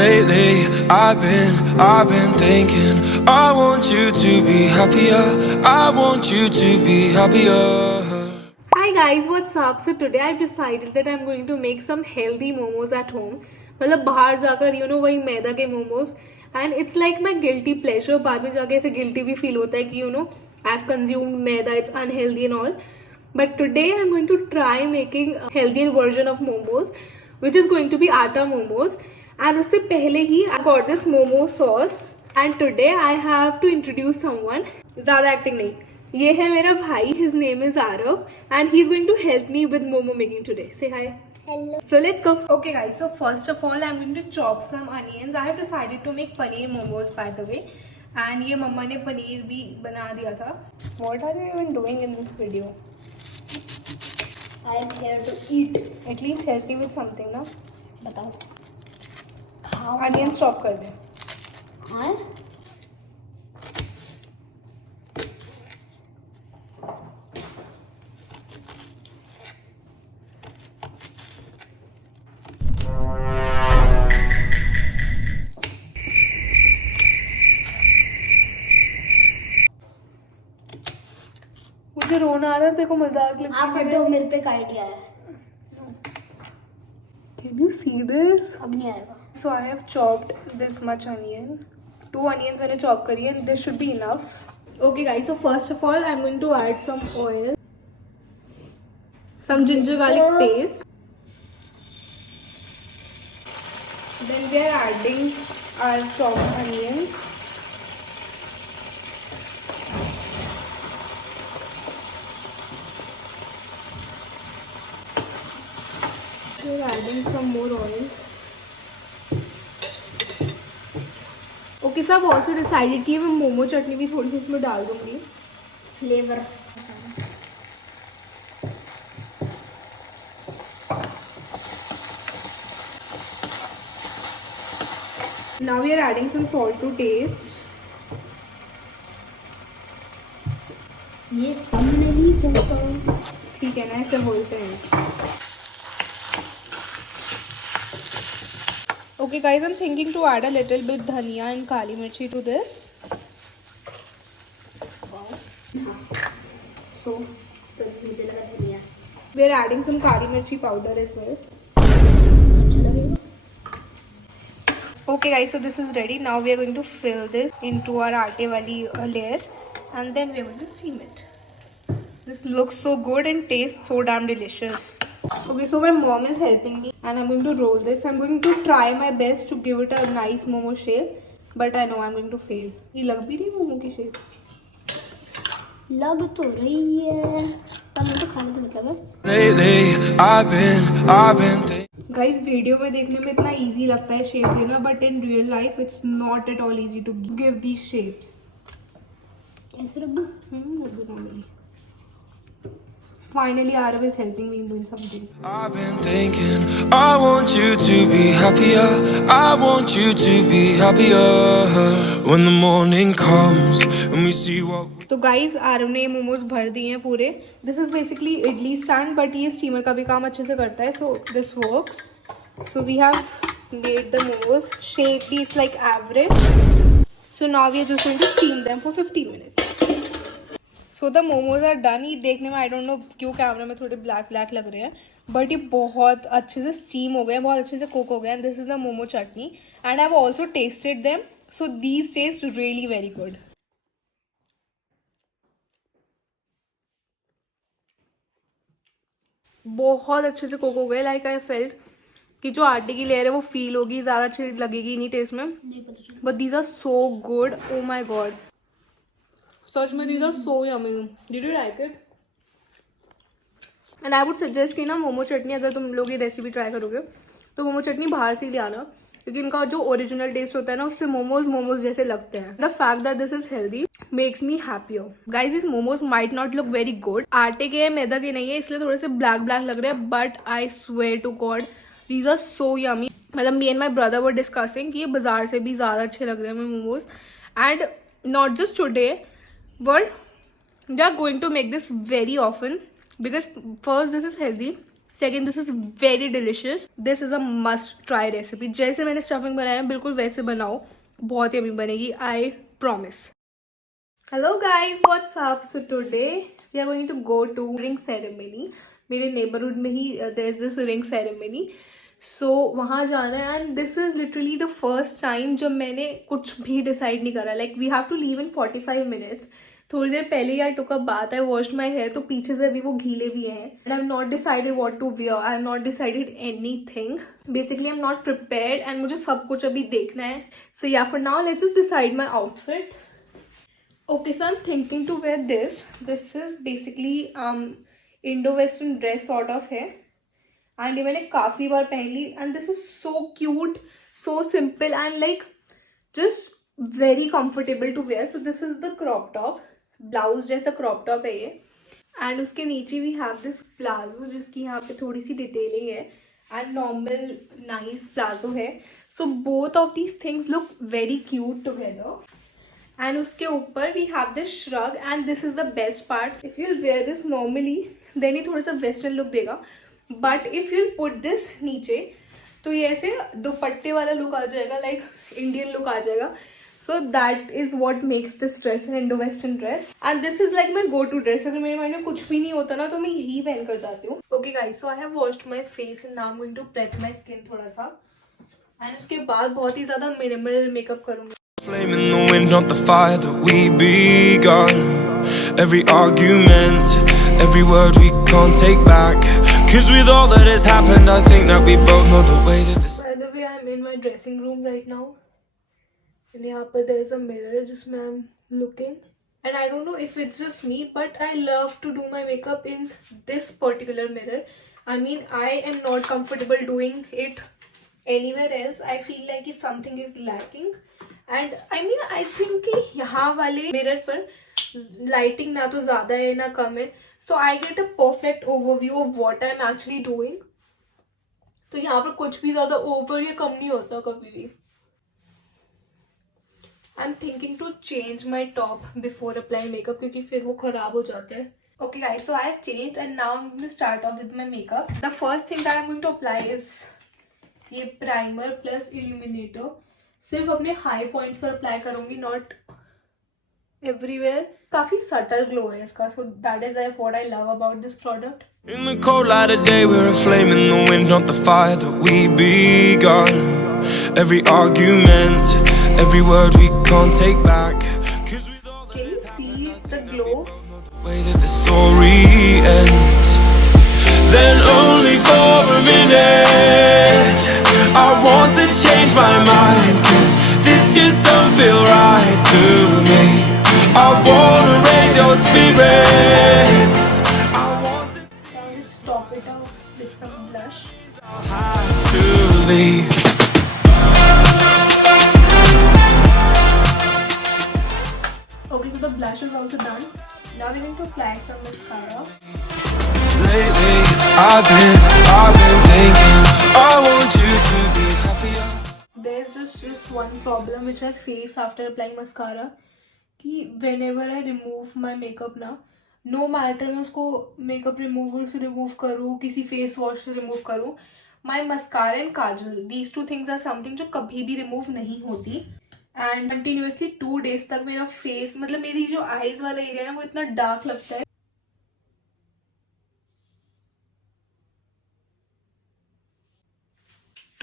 Lately, I've been thinking, I want you to be happier. I want you to be happier. Hi guys, what's up? So today I've decided that I'm going to make some healthy momos at home. मतलब बाहर जाकर वही मैदा के momos and it's like my guilty pleasure. बाद में जाके ऐसे guilty भी फील होता है कि I have consumed maida, it's unhealthy and all. But today I'm going to try making a healthier version of momos, which is going to be atta momos. And उससे पहले ही I got this momo sauce. And today I have to introduce someone. ज़्यादा acting नहीं. ये है मेरा भाई. His name is Arav, and he's going to help me with momo making today. Say hi. Hello. So let's go. Okay guys, so first of all I'm going to chop some onions. I have decided to make paneer momos by the way. And ये मम्मा ने पनीर भी बना दिया था. What are you even doing in this video? I am here to eat. At least help me with something ना. बताओ. खाओ. Onions chop कर दे. हाँ. मुझे रोना आ रहा है. देखो मजाक लगता आप हटो, मेरे पे एक आइडिया है. Can you see this? अब नहीं आएगा. So I have chopped this much onion. 2 onions मैंने chop करी है and this should be enough. Okay guys, so first of all I'm going to add some oil, some ginger garlic paste. Then we are adding our chopped onions. We are adding some more oil. Okay सब also decided कि मैं मोमो चटनी भी थोड़ी सी इसमें डाल दूंगी. Flavour. Now we are adding some salt to taste. ये सब नहीं होता. ठीक है ना, ऐसे बोलते हैं. Okay guys, I'm thinking to add a little bit dhania and kali mirchi to this. So मुझे लगा धनिया. we are adding some kali mirchi powder as well. अच्छा लगेगा. Okay guys, so this is ready. Now we are going to fill this into our aate wali layer and then we are going to steam it. This looks so good and tastes so damn delicious. Okay, so my mom is helping me and I'm going to roll this. I'm going to try my best to give it a nice momo shape, but I know I'm going to fail. ये लग भी रही मोमो की shape. लग तो रही है पर मुझे खाने से मतलब है. Lately, I've been thinking. Guys, video में देखने में इतना easy लगता है shape देना, but in real life it's not at all easy to give these shapes. ऐसे रख दूँ. रख दो normally. Finally, Arav is helping me in doing something. I've been thinking, I want you to be happier. I want you to be happier. When the morning comes and we see what we तो guys Aarav ने मोमोज भर दिए हैं पूरे. This is basically idli stand, but ये steamer का भी काम अच्छे से करता है. So this works. So we have made the momos. Shape भी it's like average. So now we are just going to steam them for 15 minutes. So the momos are done. ये देखने में आई डोंट नो क्यों कैमरा में थोड़े black black लग रहे हैं, बट ये बहुत अच्छे से स्टीम हो गए हैं, बहुत अच्छे से कुक हो गए हैं. This is the momo chutney and I have also tested them. So these test really very good. बहुत अच्छे से कुक हो गए. लाइक आई फेल्ट कि जो आटे की लेयर है वो फील होगी, ज़्यादा अच्छी लगेगी नहीं टेस्ट में, नहीं पता चला. But these are so good. Oh my god, सच में these are so yummy. Did you like it? And I would suggest कि ना मोमो चटनी अगर तुम लोग ये रेसिपी ट्राई करोगे तो मोमो चटनी बाहर से ही ले आना, क्योंकि इनका जो ओरिजिनल टेस्ट होता है ना उससे मोमोज जैसे लगते हैं. The fact that this is healthy makes me happier. Guys this momos might not look very good. आटे के मैदा के नहीं है इसलिए थोड़े से ब्लैक ब्लैक लग रहे हैं, but I swear to god these are so yummy. मतलब me and my brother were discussing कि ये बाजार से भी ज़्यादा अच्छे लग रहे हैं momos. And not just today but they are going to make this very often because first this is healthy, second, this is very delicious. This is a must try recipe. जैसे मैंने स्टफिंग बनाया बिल्कुल वैसे बनाओ, बहुत यम्मी बनेगी, I promise. Hello guys, what's up? So today we are going to go to ring ceremony. मेरे neighborhood में ही there's this ring ceremony. So वहाँ जाना है and this is literally the first time जब मैंने कुछ भी decide नहीं करा. Like we have to leave in 45 minutes. थोड़ी देर पहले ही I took a bath, I washed my hair, तो पीछे से अभी वो गीले भी हैं. And I've not decided what to wear. I have not decided anything. Basically I'm not prepared and मुझे सब कुछ अभी देखना है. So yeah, for now let's just decide my outfit. Okay, so I'm thinking to wear this. This is basically Indo-Western dress sort of है. And ये मैंने काफ़ी बार पहन ली. And this is so cute, so simple and like just very comfortable to wear. So this is the crop top. Blouse जैसा crop top है ये. And उसके नीचे we have this plazo जिसकी यहाँ पे थोड़ी सी detailing है. And normal nice plazo है. So both of these things look very cute together. And उसके ऊपर we have this shrug and this is the best part. If you'll wear this normally then ये थोड़ा सा western look देगा. But if you'll put this नीचे तो ये ऐसे दुपट्टे वाला look आ जाएगा, like Indian look आ जाएगा. So that is what makes this dress an Indo-Western dress. And this is like my go-to dress. अगर मेरे माइंड में कुछ भी नहीं होता ना तो मैं यही पहन कर जाती हूँ. Okay guys, so I have washed my face and now I'm going to prep my skin थोड़ा सा. And उसके बाद बहुत ही ज़्यादा minimal makeup करूँगी. Flame in the wind, not the fire that we begun. Every argument, every word we can't take back. 'Cause with all that has happened, I think that we both know the way that this. By the way, I'm in my dressing room right now. And यहाँ पर there's a mirror जिसमें I'm looking. And I don't know if it's just me, but I love to do my makeup in this particular mirror. I mean, I am not comfortable doing it anywhere else. I feel like something is lacking. And I mean I think कि यहाँ वाले mirror पर lighting ना तो ज़्यादा है ना कम है, so I get a perfect overview of what I am actually doing. तो यहाँ पर कुछ भी ज़्यादा ओवर या कम नहीं होता कभी भी. I am thinking to change my top before apply makeup क्योंकि फिर वो खराब हो जाता है. Okay guys, so I have changed and now I am going to start off with my makeup. The first thing that I am going to apply is ये primer plus illuminator. सिर्फ अपने हाई पॉइंट्स पर apply करूंगी, not everywhere. काफी subtle glow है इसका, so that is what I love about this product. In the cold light of day, we're a flame in the wind, not the fire that we begun. Every argument, every word we can't take back. 'Cause with all that Can you see the glow? the way that the story ends, then only for a minute I want to change my mind, 'cause this just don't feel right to me. I wanna raise your spirits. I want to And top it off with some blush. have to leave. Okay, so the blush is also done. Now we're going to apply some mascara. Lately I've been thinking I want you to be happier. There's just this one problem which I face after applying mascara कि whenever I remove my makeup ना, no matter मैं उसको makeup remover से remove करूँ, किसी face wash से remove करूँ, my mascara and kajal, these two things are something जो कभी भी remove नहीं होती. And continuously 2 days तक मेरा face, मतलब मेरी जो eyes वाला area है ना वो इतना dark लगता है.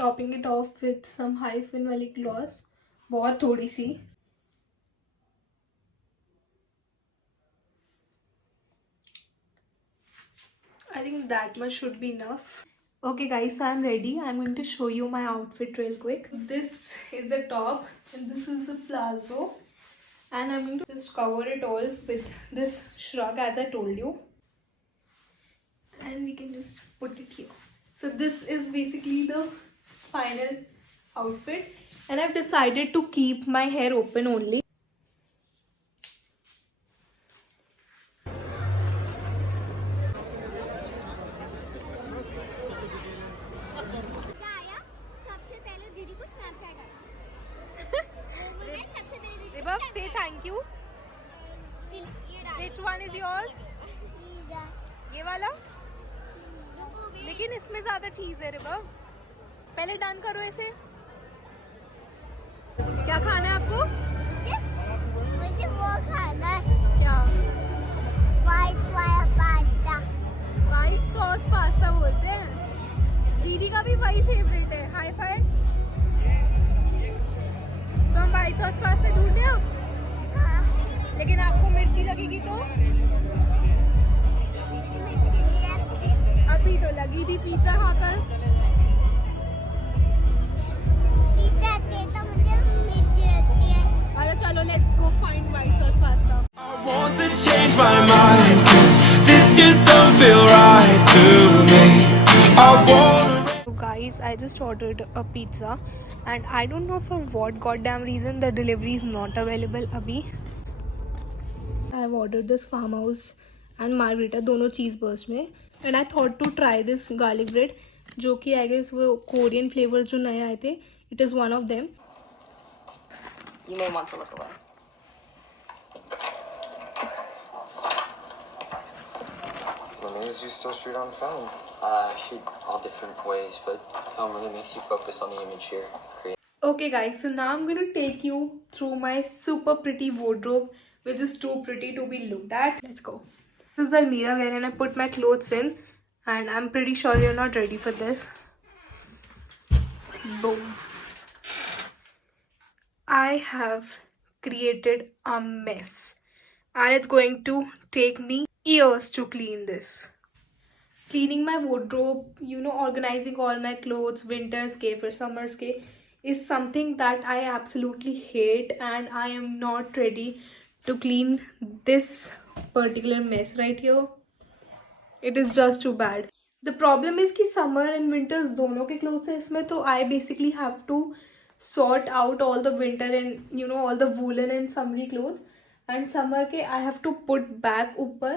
Topping it off with some hyphen वाली gloss, बहुत थोड़ी सी. I think that much should be enough. Okay guys, so I'm ready. I'm going to show you my outfit real quick. This is the top and this is the plazo. And I'm going to just cover it all with this shrug as I told you. And we can just put it here. So this is basically the final outfit. And I've decided to keep my hair open only. Say thank you. Which one is yours? ये वाला? लेकिन इसमें ज्यादा चीज है रिबब। पहले done करो ऐसे। क्या खाना है आपको? मुझे वो खाना है, क्या? व्हाइट वाला पास्ता। व्हाइट सॉस पास्ता बोलते हैं। दीदी का भी वही फेवरेट है। Hi fi. तो हम व्हाइट सॉस पास्ता ढूंढ लें अब? हाँ, लेकिन आपको मिर्ची लगेगी तो? अभी तो लगी थी पिज्जा खाकर। पिज्जा से तो मुझे मिर्ची लगती है। अच्छा चलो let's go find white sauce pasta. I want to change my mind, 'cause this just don't feel right to me. I wanna. So guys, I just ordered a pizza and I don't know for what goddamn reason the delivery is not available abhi. I have ordered this farmhouse and margarita दोनों cheese burst में, and I thought to try this garlic bread जो कि I guess वो Korean flavors जो नए आए थे, it is one of them. You may want to look away. When is you still shoot on film? Shoot all different ways, but film really makes you focus on the image you're creating. Okay guys, so now I'm going to take you through my super pretty wardrobe, which is too pretty to be looked at. Let's go. This is the almirah wherein I put my clothes in, and I'm pretty sure you're not ready for this. Boom. I have created a mess, and it's going to take me years to clean this. Cleaning my wardrobe, organizing all my clothes, winters ke for summers ke, is something that I absolutely hate, and I am not ready to clean this particular mess right here. It is just too bad. The problem is कि summer and winters दोनों के clothes हैं इसमें, तो I basically have to sort out all the winter and all the woolen and summery clothes, and summer के I have to put back ऊपर,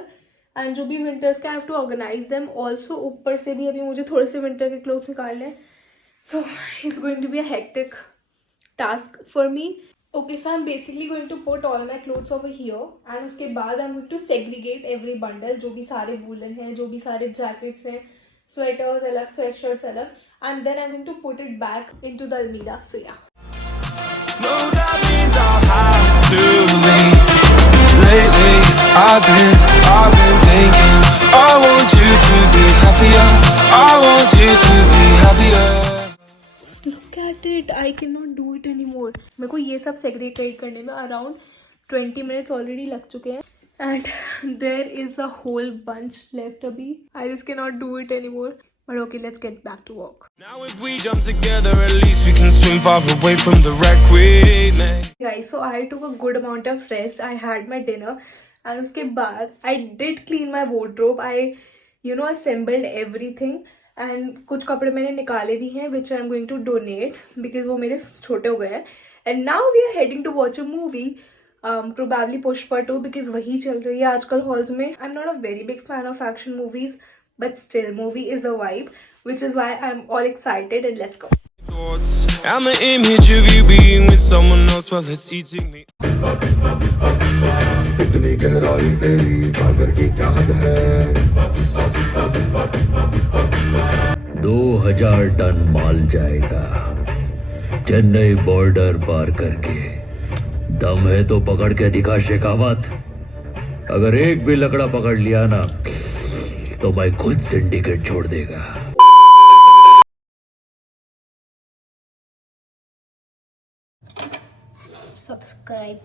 and जो भी winters के I have to organize them also. ऊपर से भी अभी मुझे थोड़े से winter के clothes निकालने हैं, so it's going to be a hectic task for me. Okay, so I'm basically going to put all my clothes over here, and उसके बाद I'm going to segregate every bundle, जो भी सारे woolen हैं, जो भी सारे jackets हैं, sweaters अलग, sweatshirts अलग, and then I'm going to put it back into the almirah. So yeah. No, that means I'll have to leave. Lately, I've been thinking. I want you to be happier. I want you to be happier. Just look at it. I cannot do it anymore. मेरे को ये सब segregate करने में around 20 minutes already लग चुके हैं, and there is a whole bunch left अभी. I just cannot do it anymore. But okay, let's get back to work. Now if we jump together, at least we can swim far away from the wreck we made. Guys, so I took a good amount of rest. I had my dinner, and उसके बाद I did clean my wardrobe. I assembled everything, and कुछ कपड़े मैंने निकाले भी हैं which I'm going to donate because वो मेरे छोटे हो गए हैं. And now we are heading to watch a movie, probably Pushpa 2, because वही चल रही है आजकल halls में. I'm not a very big fan of action movies, but still movie is a vibe, which is why I'm all excited, and let's go. Thoughts and the image of you being with someone else while it's eating me. इतनी गहराई तेरी सागर की क्या हद है 2000 ton माल जाएगा Chennai border पार करके दम है तो पकड़ के दिखा शेखावत अगर एक भी लकड़ा पकड़ लिया ना तो मैं खुद सिंडिकेट छोड़ देगा Subscribe.